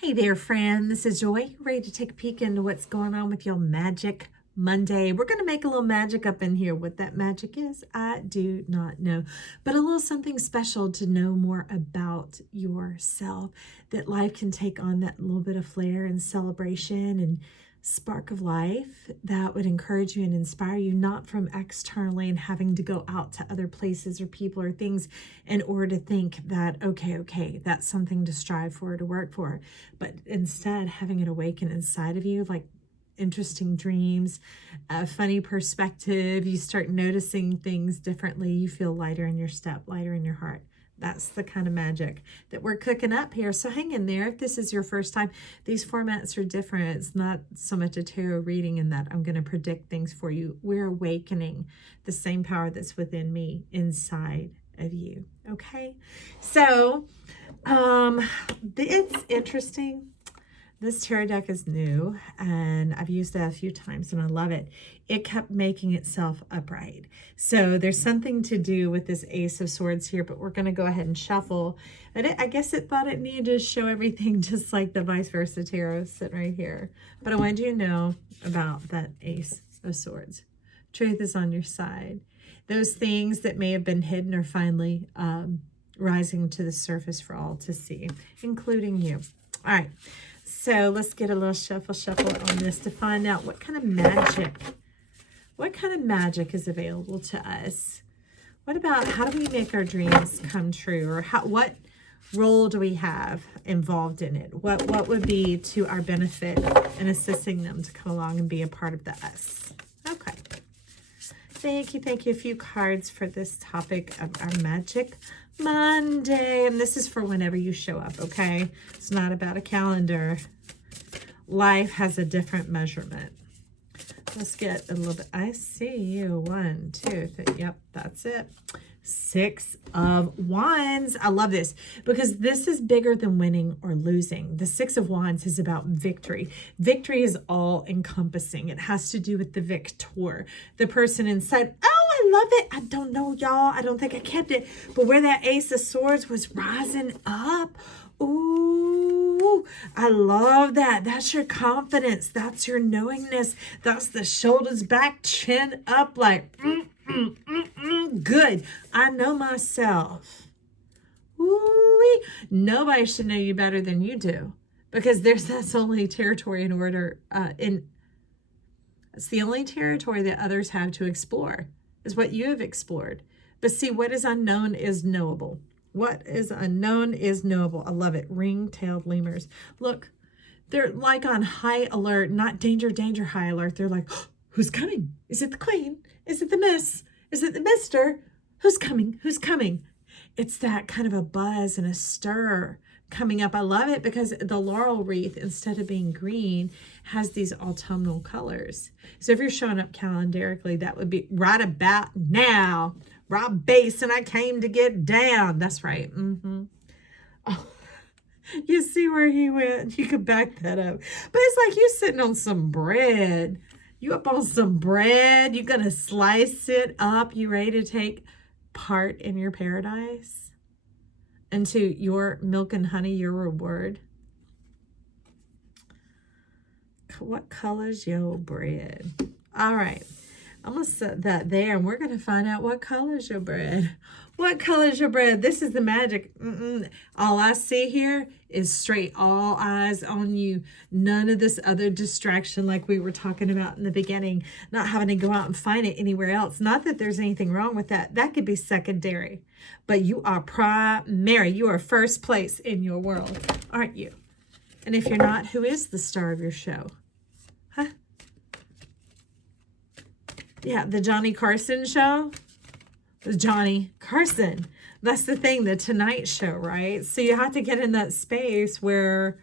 Hey there, friend. This is Joy, ready to take a peek into what's going on with your Magic Monday. We're going to make a little magic up in here. What that magic is, I do not know, but a little something special to know more about yourself, that life can take on that little bit of flair and celebration and spark of life that would encourage you and inspire you, not from externally and having to go out to other places or people or things in order to think that, okay, that's something to strive for, to work for, but instead having it awaken inside of you, like interesting dreams, a funny perspective. You start noticing things differently. You feel lighter in your step, lighter in your heart. That's the kind of magic that we're cooking up here. So hang in there. If this is your first time, these formats are different. It's not so much a tarot reading in that I'm going to predict things for you. We're awakening the same power that's within me inside of you. Okay. So it's interesting. This tarot deck is new and I've used it a few times and I love it. It kept making itself upright. So there's something to do with this Ace of Swords here, but we're going to go ahead and shuffle. I guess it thought it needed to show everything just like the vice versa tarot sitting right here. But I wanted you to know about that Ace of Swords. Truth is on your side. Those things that may have been hidden are finally rising to the surface for all to see, including you. All right. So let's get a little shuffle on this to find out what kind of magic is available to us. What about how do we make our dreams come true, or what role do we have involved in it? What would be to our benefit in assisting them to come along and be a part of the us? Okay. Thank you. A few cards for this topic of our Magic Monday. And this is for whenever you show up, okay? It's not about a calendar. Life has a different measurement. Let's get a little bit. I see you. 1, 2, 3. Yep, that's it. 6 of Wands. I love this because this is bigger than winning or losing. The 6 of Wands is about victory. Victory is all encompassing. It has to do with the victor, the person inside. Oh, I love it. I don't know, y'all. I don't think I kept it. But where that Ace of Swords was rising up. Ooh, I love that. That's your confidence. That's your knowingness. That's the shoulders back, chin up, like, good. I know myself. Ooh, nobody should know you better than you do, because that's only territory in order. It's the only territory that others have to explore, is what you have explored. But see, what is unknown is knowable. What is unknown is knowable. I love it. Ring-tailed lemurs. Look, they're like on high alert, not danger, high alert. They're like, oh, who's coming? Is it the queen? Is it the miss? Is it the mister? Who's coming? It's that kind of a buzz and a stir coming up. I love it because the laurel wreath, instead of being green, has these autumnal colors. So if you're showing up calendarically, that would be right about now. Rob Bass and I came to get down. That's right. Oh, you see where he went? You could back that up. But it's like you sitting on some bread. You up on some bread. You gonna slice it up. You ready to take part in your paradise? Into your milk and honey, your reward. What color's your bread? All right. I'm going to set that there, and we're going to find out what color's your bread. What color's your bread? This is the magic. All I see here is straight, all eyes on you. None of this other distraction like we were talking about in the beginning, not having to go out and find it anywhere else. Not that there's anything wrong with that. That could be secondary, but you are primary. You are first place in your world, aren't you? And if you're not, who is the star of your show? Huh? Yeah, the Johnny Carson show. Johnny Carson. That's the thing, the Tonight Show, right? So you have to get in that space where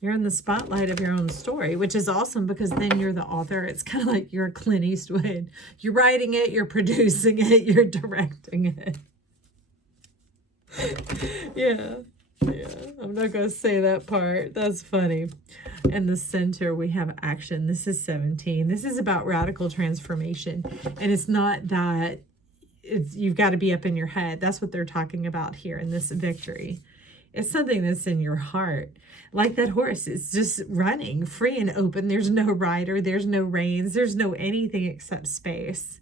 you're in the spotlight of your own story, which is awesome because then you're the author. It's kind of like you're Clint Eastwood. You're writing it, you're producing it, you're directing it. Yeah, I'm not going to say that part. That's funny. In the center, we have action. This is 17. This is about radical transformation. And it's not that you've got to be up in your head. That's what they're talking about here in this victory. It's something that's in your heart. Like that horse, it's just running free and open. There's no rider, there's no reins, there's no anything except space.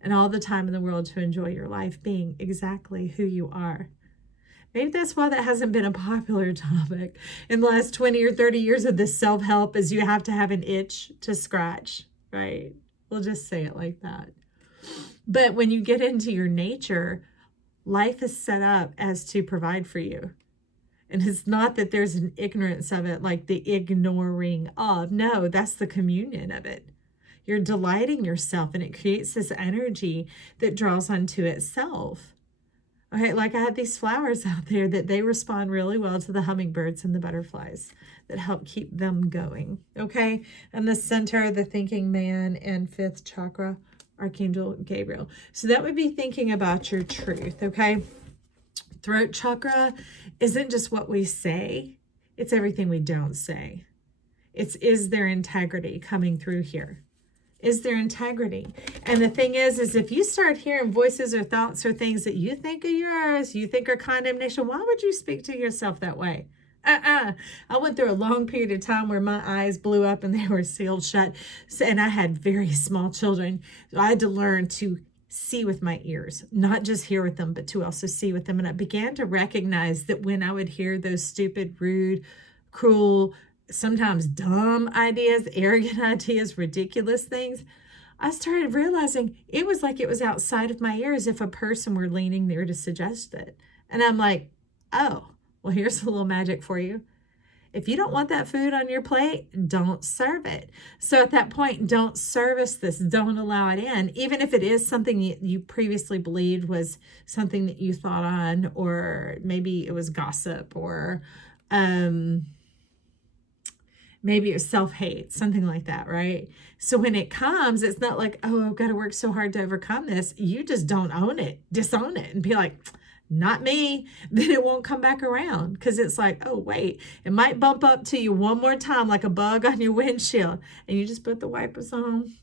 And all the time in the world to enjoy your life being exactly who you are. Maybe that's why that hasn't been a popular topic in the last 20 or 30 years of this self-help, is you have to have an itch to scratch, right? We'll just say it like that. But when you get into your nature, life is set up as to provide for you. And it's not that there's an ignorance of it, like the ignoring of. No, that's the communion of it. You're delighting yourself, and it creates this energy that draws onto itself. Okay, like I had these flowers out there that they respond really well to the hummingbirds and the butterflies that help keep them going. Okay, and the center, the thinking man, and fifth chakra, Archangel Gabriel. So that would be thinking about your truth. Okay, throat chakra isn't just what we say, it's everything we don't say. Is there integrity coming through here? Is there integrity? And the thing is if you start hearing voices or thoughts or things that you think are yours, you think are condemnation, why would you speak to yourself that way? I went through a long period of time where my eyes blew up and they were sealed shut. And I had very small children. So I had to learn to see with my ears, not just hear with them, but to also see with them. And I began to recognize that when I would hear those stupid, rude, cruel, sometimes dumb ideas, arrogant ideas, ridiculous things, I started realizing it was like it was outside of my ears if a person were leaning there to suggest it. And I'm like, oh, well, here's a little magic for you. If you don't want that food on your plate, don't serve it. So at that point, don't service this. Don't allow it in. Even if it is something you previously believed was something that you thought on, or maybe it was gossip, or maybe it was self-hate, something like that, right? So when it comes, it's not like, oh, I've got to work so hard to overcome this. You just don't own it, disown it, and be like, not me. Then it won't come back around, because it's like, oh, wait, it might bump up to you one more time like a bug on your windshield, and you just put the wipers on.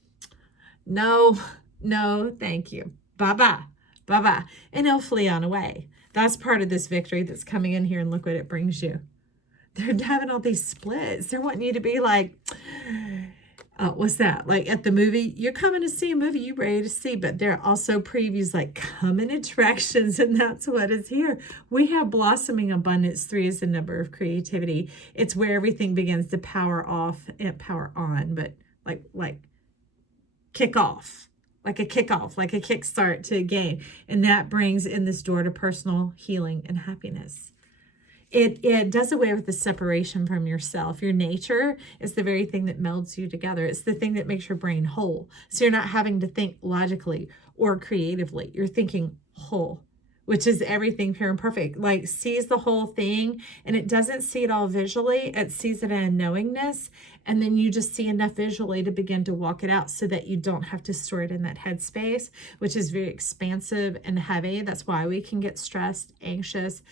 No, thank you. Bye-bye, bye-bye. And it'll flee on away. That's part of this victory that's coming in here, and look what it brings you. They're having all these splits. They're wanting you to be like, what's that? Like at the movie, you're coming to see a movie you ready to see, but there are also previews like coming attractions, and that's what is here. We have blossoming abundance. 3 is the number of creativity. It's where everything begins to power off and power on, but like kick off, like a kickoff, like a kickstart to a game. And that brings in this door to personal healing and happiness. It does away with the separation from yourself. Your nature is the very thing that melds you together. It's the thing that makes your brain whole. So you're not having to think logically or creatively. You're thinking whole, which is everything pure and perfect. Like sees the whole thing, and it doesn't see it all visually. It sees it in a knowingness. And then you just see enough visually to begin to walk it out so that you don't have to store it in that headspace, which is very expansive and heavy. That's why we can get stressed, anxious,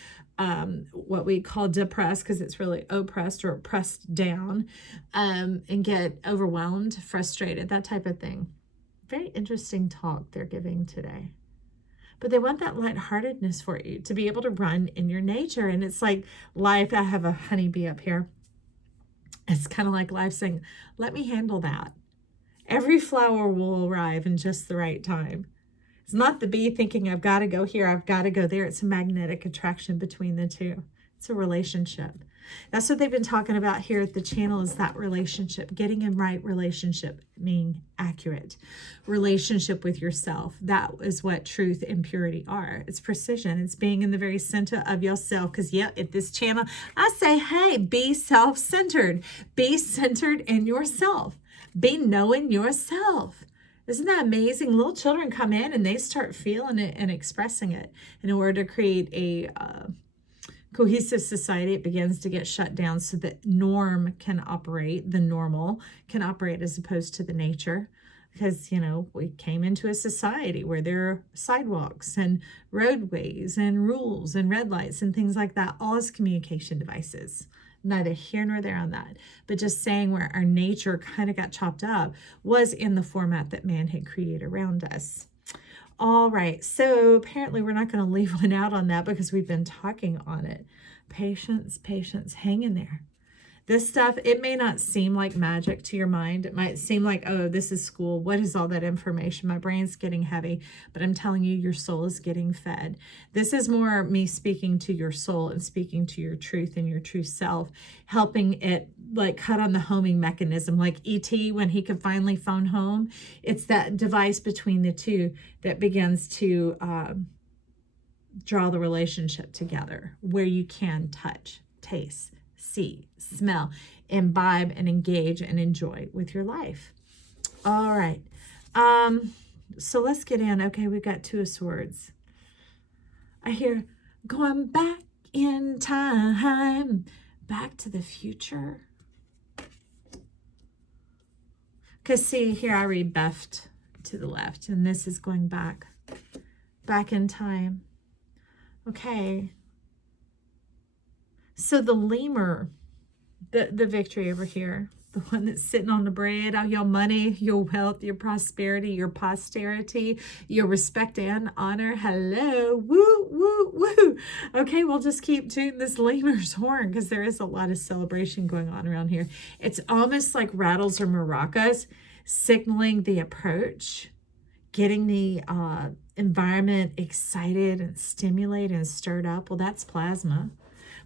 what we call depressed, because it's really oppressed or pressed down, and get overwhelmed, frustrated, that type of thing. Very interesting talk they're giving today. But they want that lightheartedness for you to be able to run in your nature. And it's like life. I have a honeybee up here. It's kind of like life saying, let me handle that. Every flower will arrive in just the right time. It's not the bee thinking, I've got to go here, I've got to go there. It's a magnetic attraction between the two. It's a relationship. That's what they've been talking about here at the channel, is that relationship, getting in right relationship, being accurate. Relationship with yourself. That is what truth and purity are. It's precision. It's being in the very center of yourself. Because, at this channel, I say, hey, be self-centered. Be centered in yourself. Be knowing yourself. Isn't that amazing? Little children come in and they start feeling it and expressing it. In order to create a cohesive society, it begins to get shut down so that norm can operate, the normal can operate as opposed to the nature. Because, we came into a society where there are sidewalks and roadways and rules and red lights and things like that, all as communication devices. Neither here nor there on that, but just saying where our nature kind of got chopped up was in the format that man had created around us. All right, so apparently we're not going to leave one out on that because we've been talking on it. Patience, patience, hang in there. This stuff, it may not seem like magic to your mind. It might seem like, oh, this is school. What is all that information? My brain's getting heavy, but I'm telling you, your soul is getting fed. This is more me speaking to your soul and speaking to your truth and your true self, helping it like cut on the homing mechanism, like E.T. when he could finally phone home. It's that device between the two that begins to draw the relationship together, where you can touch, taste, see, smell, imbibe, and engage and enjoy with your life. All right. So let's get in. Okay, we've got Two of Swords. I hear going back in time, back to the future. Because see, here I read left to the left, and this is going back in time. Okay. So the lemur, the victory over here, the one that's sitting on the bread, all your money, your wealth, your prosperity, your posterity, your respect and honor. Hello. Woo, woo, woo. Okay, we'll just keep tooting this lemur's horn because there is a lot of celebration going on around here. It's almost like rattles or maracas signaling the approach, getting the environment excited and stimulated and stirred up. Well, that's plasma.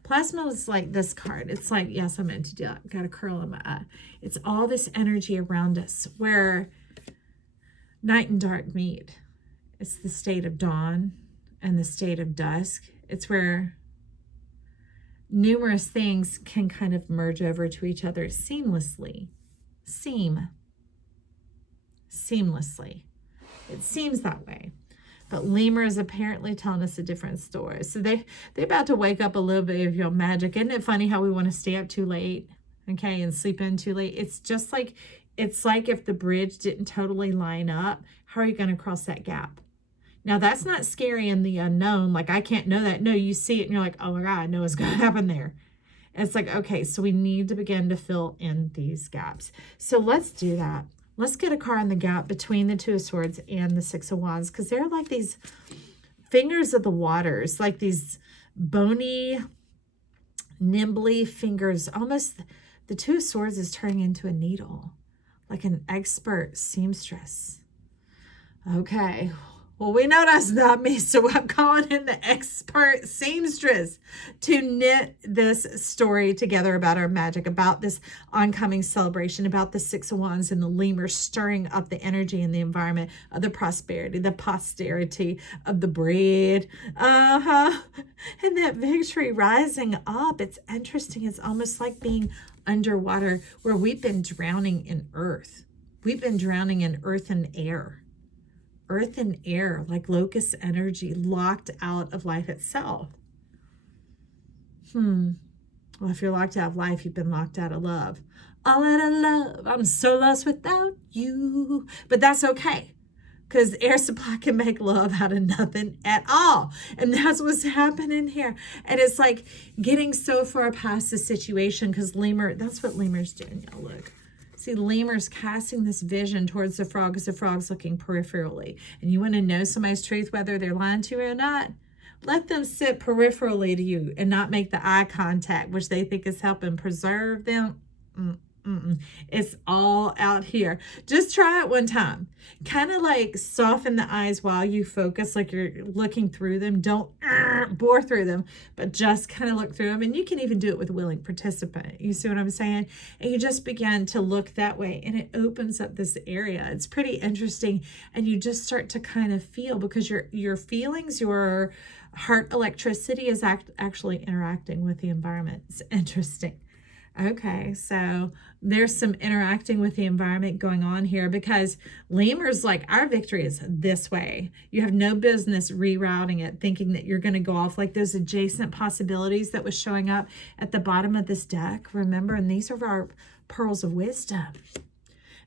Plasma is like this card. It's like, yes, I meant to do that. Got a curl in my eye. It's all this energy around us where night and dark meet. It's the state of dawn and the state of dusk. It's where numerous things can kind of merge over to each other seamlessly. Seamlessly. It seems that way. But lemur is apparently telling us a different story. So they're about to wake up a little bit of your magic. Isn't it funny how we want to stay up too late, okay, and sleep in too late? It's just like, it's like if the bridge didn't totally line up, how are you going to cross that gap? Now, that's not scary in the unknown. Like, I can't know that. No, you see it and you're like, oh my God, I know what's going to happen there. And it's like, okay, so we need to begin to fill in these gaps. So let's do that. Let's get a card in the gap between the Two of Swords and the Six of Wands, because they're like these fingers of the waters, like these bony, nimbly fingers. Almost the Two of Swords is turning into a needle, like an expert seamstress. Okay. Well, we know that's not me, so I'm calling in the expert seamstress to knit this story together about our magic, about this oncoming celebration, about the Six of Wands and the lemur stirring up the energy in the environment of the prosperity, the posterity of the bread. And that victory rising up. It's interesting. It's almost like being underwater where we've been drowning in earth. We've been drowning in earth and air. Earth and air, like locust energy, locked out of life itself. Well, if you're locked out of life, you've been locked out of love. All out of love, I'm so lost without you. But that's okay, because air supply can make love out of nothing at all. And that's what's happening here. And it's like getting so far past the situation, because lemur, that's what lemur's doing. Y'all look. See, lemur's casting this vision towards the frog because the frog's looking peripherally. And you want to know somebody's truth, whether they're lying to you or not? Let them sit peripherally to you and not make the eye contact, which they think is helping preserve them. It's all out here. Just try it one time. Kind of like soften the eyes while you focus, like you're looking through them. Don't bore through them, but just kind of look through them. And you can even do it with a willing participant. You see what I'm saying? And you just begin to look that way, and it opens up this area. It's pretty interesting. And you just start to kind of feel, because your feelings, your heart electricity is actually interacting with the environment. It's interesting. Okay, so there's some interacting with the environment going on here, because lemur's like, our victory is this way. You have no business rerouting it, thinking that you're going to go off like those adjacent possibilities that was showing up at the bottom of this deck. Remember, and these are our pearls of wisdom.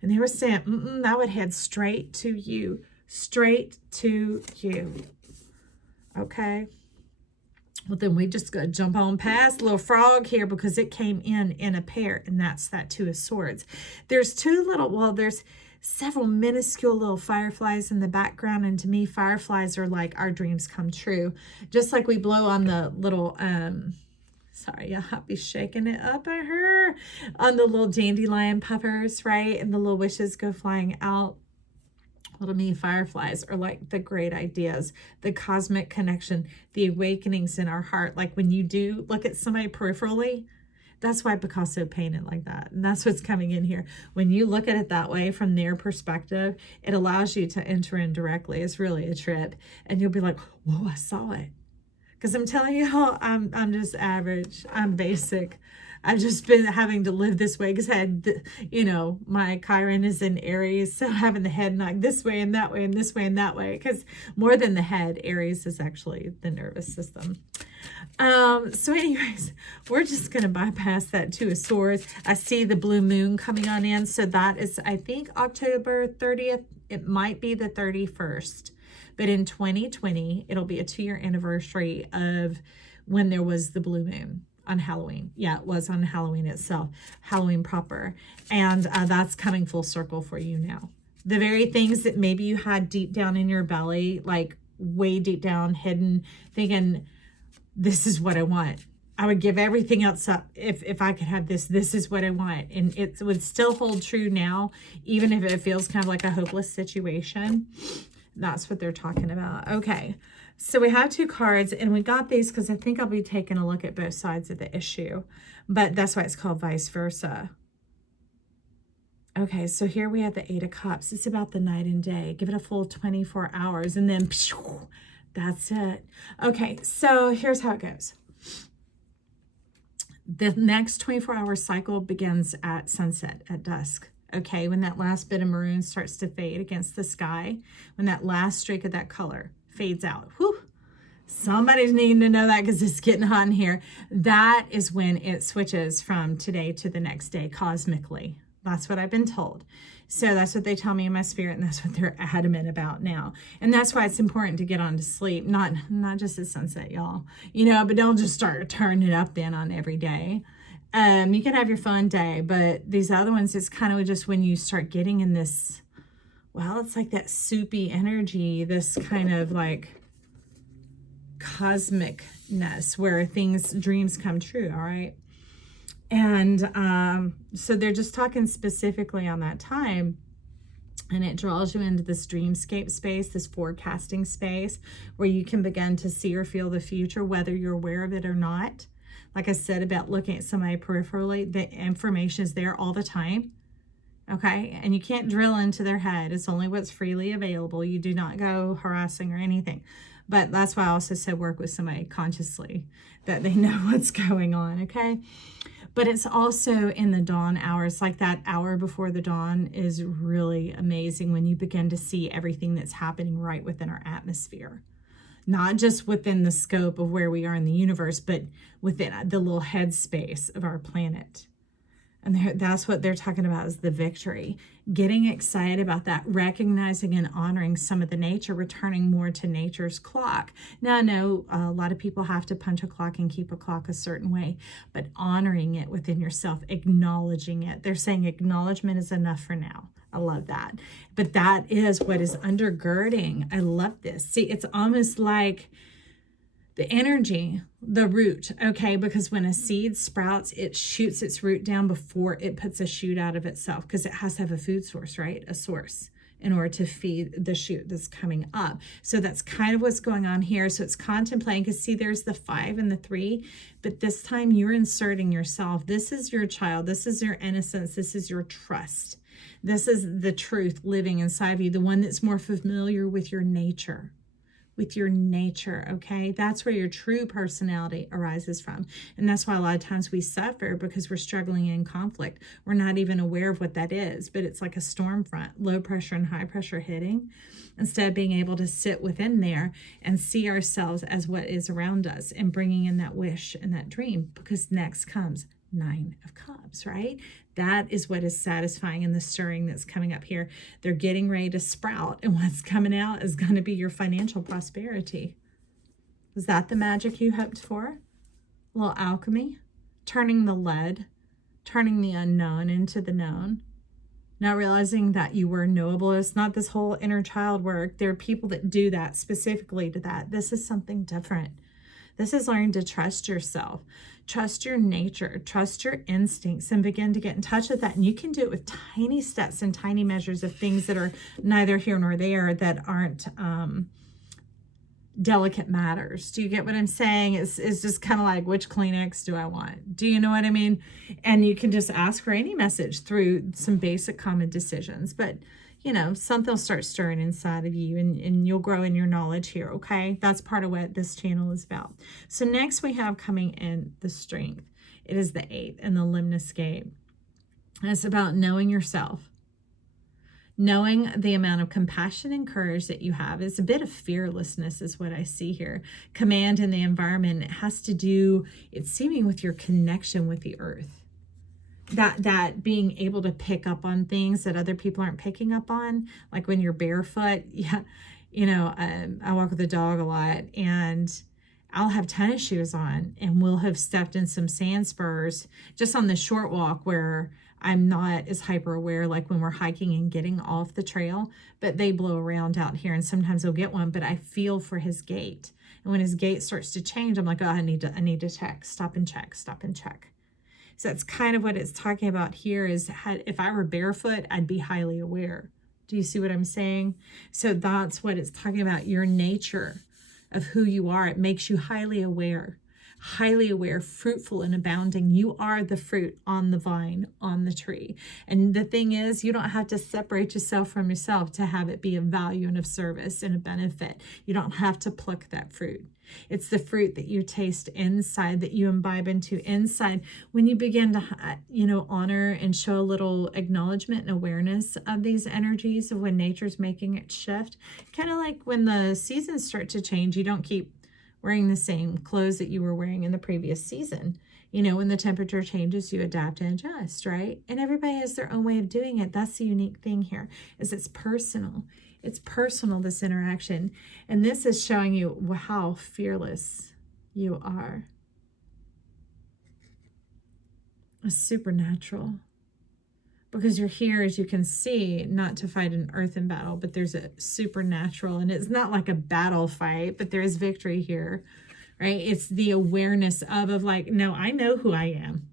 And they were saying, that would head straight to you. Straight to you. Okay. Well, then we just got to jump on past little frog here, because it came in a pair, and that's that Two of Swords. There's there's several minuscule little fireflies in the background, and to me, fireflies are like our dreams come true. Just like we blow on the little Sorry, I'll be shaking it up at her. On the little dandelion puffers, right? And the little wishes go flying out. Little mini fireflies are like the great ideas, the cosmic connection, the awakenings in our heart. Like when you do look at somebody peripherally, that's why Picasso painted like that. And that's what's coming in here. When you look at it that way from their perspective, it allows you to enter in directly. It's really a trip. And you'll be like, whoa, I saw it. Because I'm telling you, I'm just average. I'm basic. I've just been having to live this way because I had, my Chiron is in Aries. So having the head knocked this way and that way and this way and that way. Because more than the head, Aries is actually the nervous system. So anyways, we're just going to bypass that Two of Swords. I see the blue moon coming on in. So that is, I think, October 30th. It might be the 31st. But in 2020, it'll be a 2-year anniversary of when there was the blue moon on Halloween. Yeah, it was on Halloween itself, Halloween proper. And that's coming full circle for you now. The very things that maybe you had deep down in your belly, like way deep down, hidden, thinking, this is what I want. I would give everything else up if I could have this. This is what I want. And it would still hold true now, even if it feels kind of like a hopeless situation. That's what they're talking about. Okay, so we have 2 cards, and we got these because I think I'll be taking a look at both sides of the issue. But that's why it's called vice versa. Okay, so here we have the 8 of Cups. It's about the night and day. Give it a full 24 hours, and then that's it. Okay, so here's how it goes. The next 24-hour cycle begins at sunset, at dusk. Okay, when that last bit of maroon starts to fade against the sky, when that last streak of that color fades out. Whew. Somebody's needing to know that because it's getting hot in here. That is when it switches from today to the next day cosmically. That's what I've been told. So that's what they tell me in my spirit, and that's what they're adamant about now. And that's why it's important to get on to sleep, not just at sunset, y'all. But don't just start turning it up then on every day. You can have your fun day, but these other ones, it's kind of just when you start getting in this, well, it's like that soupy energy, this kind of like cosmicness where dreams come true, all right? And so they're just talking specifically on that time, and it draws you into this dreamscape space, this forecasting space where you can begin to see or feel the future, whether you're aware of it or not. Like I said about looking at somebody peripherally, the information is there all the time, okay? And you can't drill into their head. It's only what's freely available. You do not go harassing or anything. But that's why I also said work with somebody consciously, that they know what's going on, okay? But it's also in the dawn hours, like that hour before the dawn is really amazing when you begin to see everything that's happening right within our atmosphere. Not just within the scope of where we are in the universe, but within the little headspace of our planet. And that's what they're talking about is the victory. Getting excited about that, recognizing and honoring some of the nature, returning more to nature's clock. Now, I know a lot of people have to punch a clock and keep a clock a certain way, but honoring it within yourself, acknowledging it. They're saying acknowledgement is enough for now. I love that. But that is what is undergirding. I love this. See, it's almost like the energy, the root, okay? Because when a seed sprouts, it shoots its root down before it puts a shoot out of itself, because it has to have a food source, right? A source in order to feed the shoot that's coming up. So that's kind of what's going on here. So it's contemplating, because see, there's the 5 and the 3, but this time you're inserting yourself. This is your child. This is your innocence. This is your trust. This is the truth living inside of you, the one that's more familiar with your nature. Okay? That's where your true personality arises from. And that's why a lot of times we suffer, because we're struggling in conflict. We're not even aware of what that is, but it's like a storm front, low pressure and high pressure hitting, instead of being able to sit within there and see ourselves as what is around us and bringing in that wish and that dream, because next comes 9 of Cups, right? That is what is satisfying in the stirring that's coming up here. They're getting ready to sprout, and what's coming out is going to be your financial prosperity. Is that the magic you hoped for? A little alchemy, turning the lead, turning the unknown into the known, not realizing that you were knowable. It's not this whole inner child work. There are people that do that specifically to that. This is something different. This is learning to trust yourself, trust your nature, trust your instincts, and begin to get in touch with that. And you can do it with tiny steps and tiny measures of things that are neither here nor there, that aren't delicate matters. Do you get what I'm saying? It's just kind of like, which Kleenex do I want? Do you know what I mean? And you can just ask for any message through some basic common decisions. But you know, something will start stirring inside of you, and you'll grow in your knowledge here, okay? That's part of what this channel is about. So next we have coming in the strength. It is the 8th and the limnus gate. And it's about knowing yourself. Knowing the amount of compassion and courage that you have. It's a bit of fearlessness is what I see here. Command in the environment. It has to do, it's seeming with your connection with the earth. That being able to pick up on things that other people aren't picking up on, like when you're barefoot. Yeah, you know, I walk with the dog a lot, and I'll have tennis shoes on, and we'll have stepped in some sand spurs just on the short walk where I'm not as hyper aware like when we're hiking and getting off the trail, but they blow around out here, and sometimes I'll get one, but I feel for his gait. And when his gait starts to change, I'm like, oh, I need to check, stop and check, stop and check. So that's kind of what it's talking about here, is if I were barefoot, I'd be highly aware. Do you see what I'm saying? So that's what it's talking about, your nature of who you are. It makes you highly aware, fruitful and abounding. You are the fruit on the vine, on the tree. And the thing is, you don't have to separate yourself from yourself to have it be of value and of service and a benefit. You don't have to pluck that fruit. It's the fruit that you taste inside, that you imbibe into inside. When you begin to, honor and show a little acknowledgement and awareness of these energies of when nature's making its shift, kind of like when the seasons start to change, you don't keep wearing the same clothes that you were wearing in the previous season. You know, when the temperature changes, you adapt and adjust, right? And everybody has their own way of doing it. That's the unique thing here, is it's personal. It's personal, this interaction. And this is showing you how fearless you are. It's supernatural. Because you're here, as you can see, not to fight an earthen battle, but there's a supernatural, and it's not like a battle fight, but there is victory here, right? It's the awareness of like, no, I know who I am.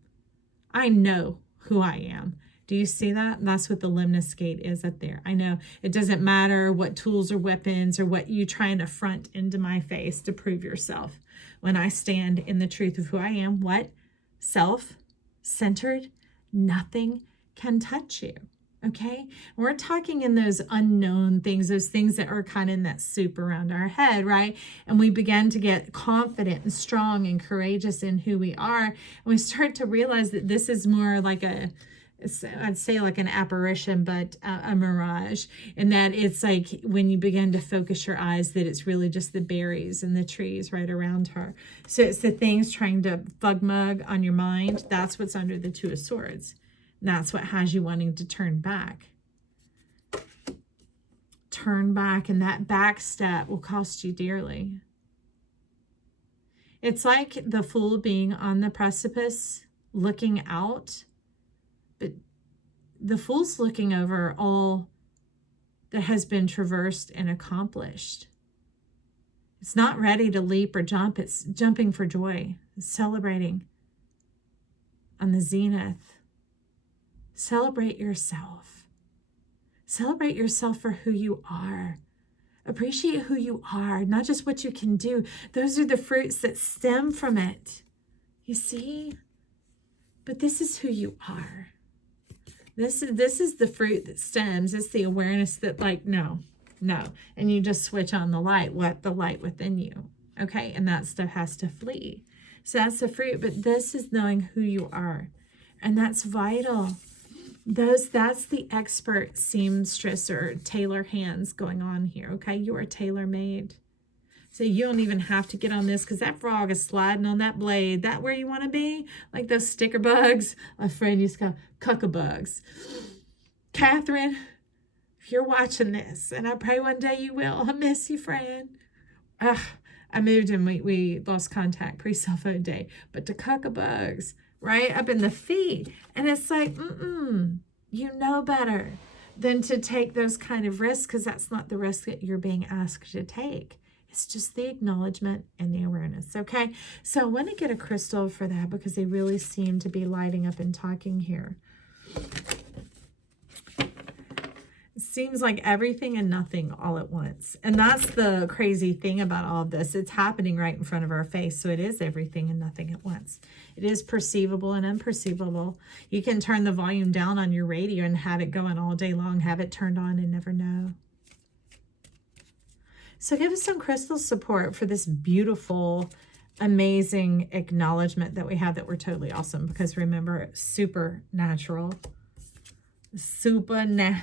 I know who I am. Do you see that? That's what the limnus gate is up there. I know it doesn't matter what tools or weapons or what you try and affront into my face to prove yourself. When I stand in the truth of who I am, what? Self-centered, nothing can touch you. Okay? We're talking in those unknown things, those things that are kind of in that soup around our head, right? And we begin to get confident and strong and courageous in who we are. And we start to realize that this is more like I'd say like an apparition, but a mirage, and that it's like when you begin to focus your eyes, that it's really just the berries and the trees right around her. So it's the things trying to mug on your mind. That's what's under the Two of Swords. And that's what has you wanting to turn back. Turn back, and that back step will cost you dearly. It's like the fool being on the precipice, looking out. But the fool's looking over all that has been traversed and accomplished. It's not ready to leap or jump. It's jumping for joy. It's celebrating on the zenith. Celebrate yourself. Celebrate yourself for who you are. Appreciate who you are, not just what you can do. Those are the fruits that stem from it. You see? But this is who you are. This is the fruit that stems. It's the awareness that like, no. And you just switch on the light, let the light within you. Okay? And that stuff has to flee. So that's the fruit. But this is knowing who you are. And that's vital. That's the expert seamstress or tailor hands going on here. Okay? You are tailor-made. So you don't even have to get on this, because that frog is sliding on that blade. That where you want to be? Like those sticker bugs. A friend used to call cuckabugs. Catherine, if you're watching this, and I pray one day you will, I miss you, friend. I moved and we lost contact pre-cell phone day. But the cuckabugs, right up in the feet. And it's like, you know better than to take those kind of risks, because that's not the risk that you're being asked to take. It's just the acknowledgement and the awareness, okay? So I want to get a crystal for that because they really seem to be lighting up and talking here. It seems like everything and nothing all at once. And that's the crazy thing about all of this. It's happening right in front of our face. So it is everything and nothing at once. It is perceivable and unperceivable. You can turn the volume down on your radio and have it going all day long, have it turned on and never know. So give us some crystal support for this beautiful, amazing acknowledgement that we have that we're totally awesome. Because remember, supernatural. Supernatural.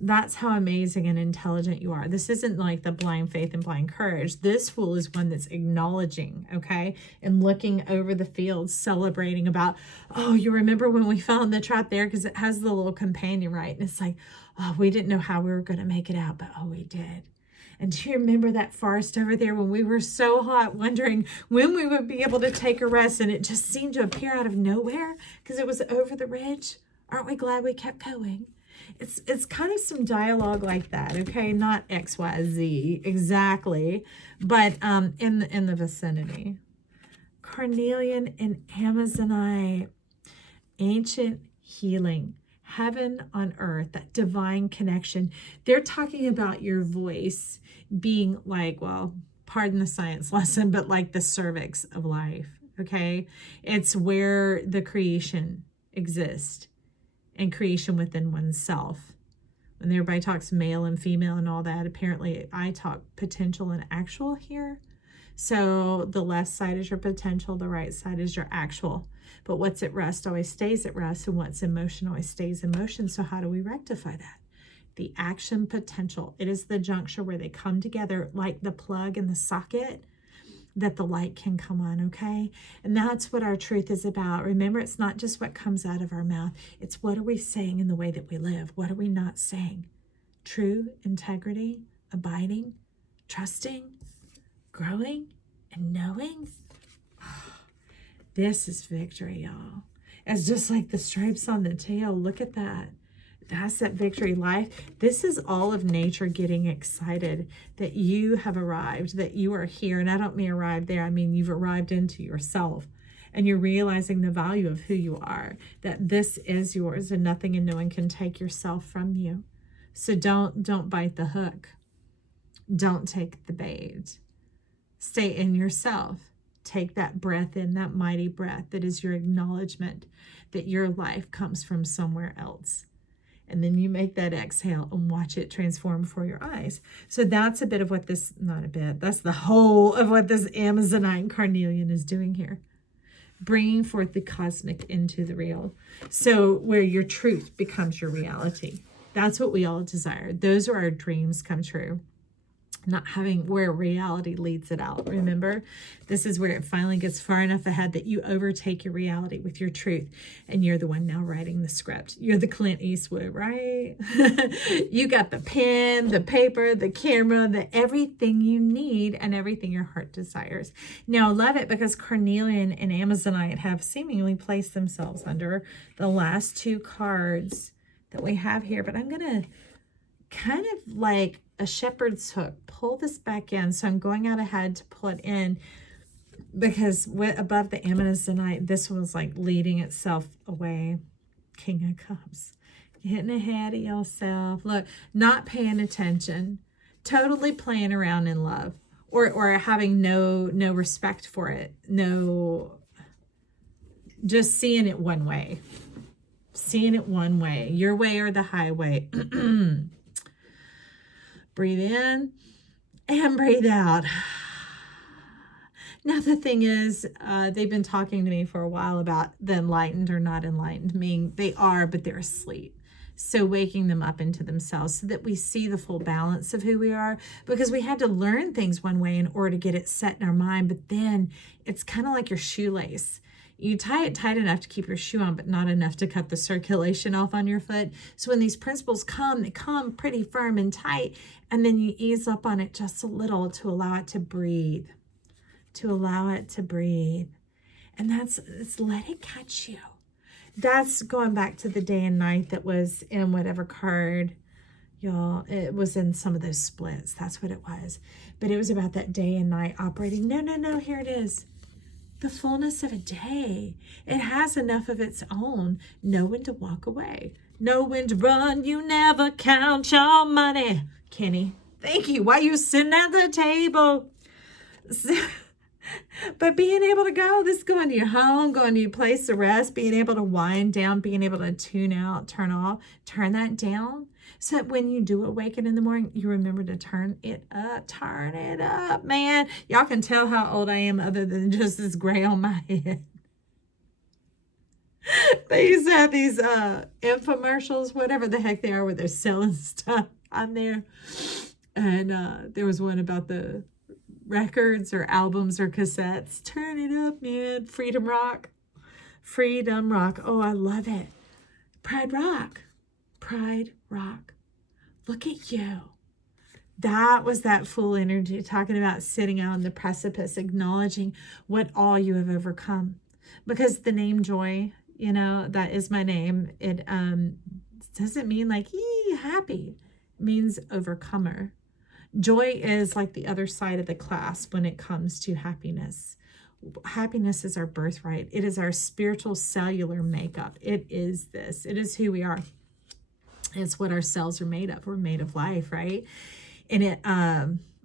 That's how amazing and intelligent you are. This isn't like the blind faith and blind courage. This fool is one that's acknowledging, okay, and looking over the field, celebrating about, oh, you remember when we found the trap there? Because it has the little companion, right? And it's like, oh, we didn't know how we were going to make it out, but oh, we did. And do you remember that forest over there when we were so hot, wondering when we would be able to take a rest, and it just seemed to appear out of nowhere because it was over the ridge? Aren't we glad we kept going? It's kind of some dialogue like that, okay? Not X, Y, Z exactly, but in the vicinity. Carnelian and Amazonite, ancient healing, heaven on earth, that divine connection. They're talking about your voice being like, well, pardon the science lesson, but like the cervix of life, okay? It's where the creation exists. And creation within oneself. When everybody talks male and female and all that, apparently I talk potential and actual here. So the left side is your potential, the right side is your actual. But what's at rest always stays at rest, and what's in motion always stays in motion. So how do we rectify that? The action potential. It is the juncture where they come together like the plug and the socket, that the light can come on, okay? And that's what our truth is about. Remember, it's not just what comes out of our mouth. It's what are we saying in the way that we live? What are we not saying? True, integrity, abiding, trusting, growing, and knowing. Oh, this is victory, y'all. It's just like the stripes on the tail. Look at that. That's that victory life. This is all of nature getting excited that you have arrived, that you are here. And I don't mean arrived there. I mean, you've arrived into yourself and you're realizing the value of who you are, that this is yours and nothing and no one can take yourself from you. So don't bite the hook. Don't take the bait. Stay in yourself. Take that breath in, that mighty breath that is your acknowledgement that your life comes from somewhere else. And then you make that exhale and watch it transform before your eyes. So that's a bit of what this, not a bit, that's the whole of what this Amazonite and Carnelian is doing here. Bringing forth the cosmic into the real. So where your truth becomes your reality. That's what we all desire. Those are our dreams come true. Not having where reality leads it out. Remember, this is where it finally gets far enough ahead that you overtake your reality with your truth, and you're the one now writing the script. You're the Clint Eastwood, right? You got the pen, the paper, the camera, the everything you need and everything your heart desires. Now, I love it because Carnelian and Amazonite have seemingly placed themselves under the last two cards that we have here, but I'm going to kind of like a shepherd's hook, pull this back in. So I'm going out ahead to pull it in because above the Amazonite, this was like leading itself away. King of Cups, getting ahead of yourself. Look, not paying attention, totally playing around in love, or having no respect for it. No, just seeing it one way. Seeing it one way, your way or the highway. Breathe in and breathe out. Now, the thing is, they've been talking to me for a while about the enlightened or not enlightened, meaning they are, but they're asleep. So waking them up into themselves so that we see the full balance of who we are, because we had to learn things one way in order to get it set in our mind. But then it's kind of like your shoelace. You tie it tight enough to keep your shoe on, but not enough to cut the circulation off on your foot. So when these principles come, they come pretty firm and tight, and then you ease up on it just a little to allow it to breathe, And it's let it catch you. That's going back to the day and night that was in whatever card Y'all, it was in some of those splits. That's what it was. But it was about that day and night operating. No, here it is. The fullness of a day. It has enough of its own. Know when to walk away. Know when to run. You never count your money. Kenny, thank you. Why you sitting at the table? But being able to go, this is going to your home, going to your place of rest, being able to wind down, being able to tune out, turn off, turn that down. So that when you do awaken in the morning, you remember to turn it up, man. Y'all can tell how old I am other than just this gray on my head. They used to have these infomercials, whatever the heck they are, where they're selling stuff on there. And there was one about the records or albums or cassettes. Turn it up, man. Freedom Rock. Oh, I love it. Pride Rock. Look at you. That was that full energy, talking about sitting out on the precipice, acknowledging what all you have overcome. Because the name Joy, that is my name. It doesn't mean like happy. It means overcomer. Joy is like the other side of the class when it comes to happiness. Happiness is our birthright. It is our spiritual cellular makeup. It is this. It is who we are. It's what our cells are made of. We're made of life, right? And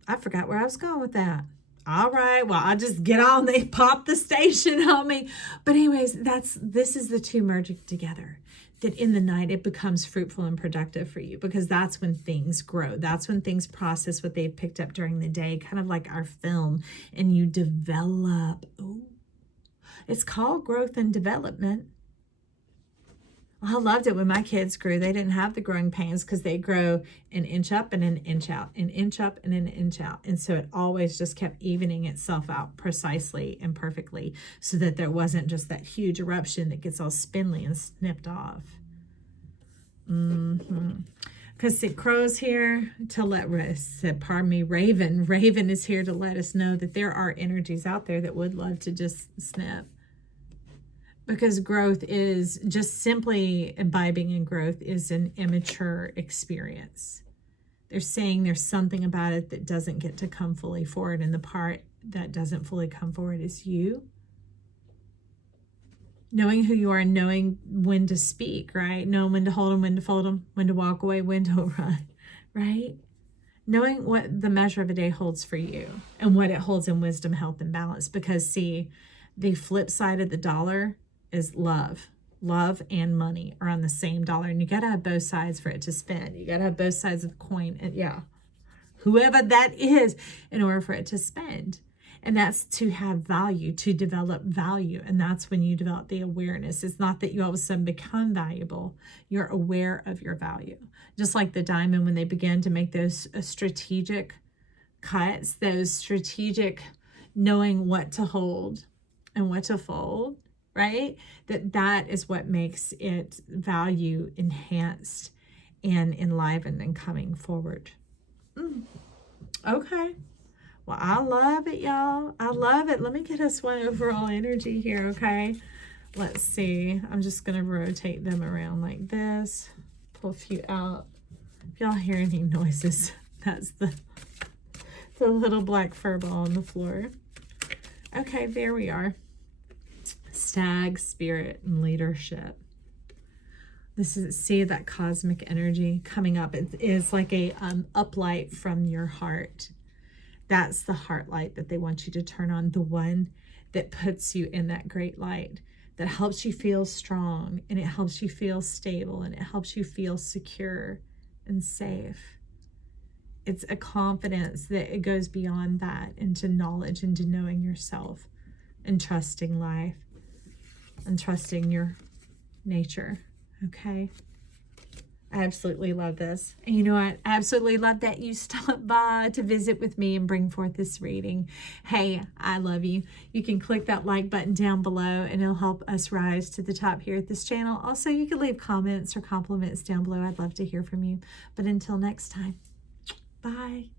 I forgot where I was going with that. All right, well, I just get on. They pop the station on me. But anyways, this is the two merging together. That in the night it becomes fruitful and productive for you, because that's when things grow. That's when things process what they've picked up during the day, kind of like our film, and you develop. Ooh, it's called growth and development. I loved it when my kids grew. They didn't have the growing pains because they grow an inch up and an inch out, an inch up and an inch out. And so it always just kept evening itself out precisely and perfectly, so that there wasn't just that huge eruption that gets all spindly and snipped off. Because see, Crow's here to Raven. Raven is here to let us know that there are energies out there that would love to just snip. Because growth is just simply imbibing in growth is an immature experience. They're saying there's something about it that doesn't get to come fully forward. And the part that doesn't fully come forward is you. Knowing who you are, knowing when to speak, right? Knowing when to hold them, when to fold them, when to walk away, when to run, right? Knowing what the measure of a day holds for you and what it holds in wisdom, health, and balance. Because see, the flip side of the dollar is love. Love and money are on the same dollar, and you got to have both sides for it to spin. You got to have both sides of the coin, and whoever that is, in order for it to spend. And that's to have value, to develop value. And that's when you develop the awareness. It's not that you all of a sudden become valuable. You're aware of your value. Just like the diamond, when they began to make those strategic cuts, those strategic knowing what to hold and what to fold, right? That is what makes it value enhanced and enlivened and coming forward. Okay. Well, I love it, y'all. I love it. Let me get us one overall energy here, okay? Let's see. I'm just going to rotate them around like this. Pull a few out. If y'all hear any noises, that's the little black fur ball on the floor. Okay, there we are. Stag, spirit, and leadership. This is, see that cosmic energy coming up. It is like a uplight from your heart. That's the heart light that they want you to turn on, the one that puts you in that great light, that helps you feel strong, and it helps you feel stable, and it helps you feel secure and safe. It's a confidence that it goes beyond that into knowledge, into knowing yourself and trusting life and trusting your nature. Okay. I absolutely love this. And you know what? I absolutely love that you stopped by to visit with me and bring forth this reading. Hey, I love you. You can click that like button down below and it'll help us rise to the top here at this channel. Also, you can leave comments or compliments down below. I'd love to hear from you. But until next time, bye.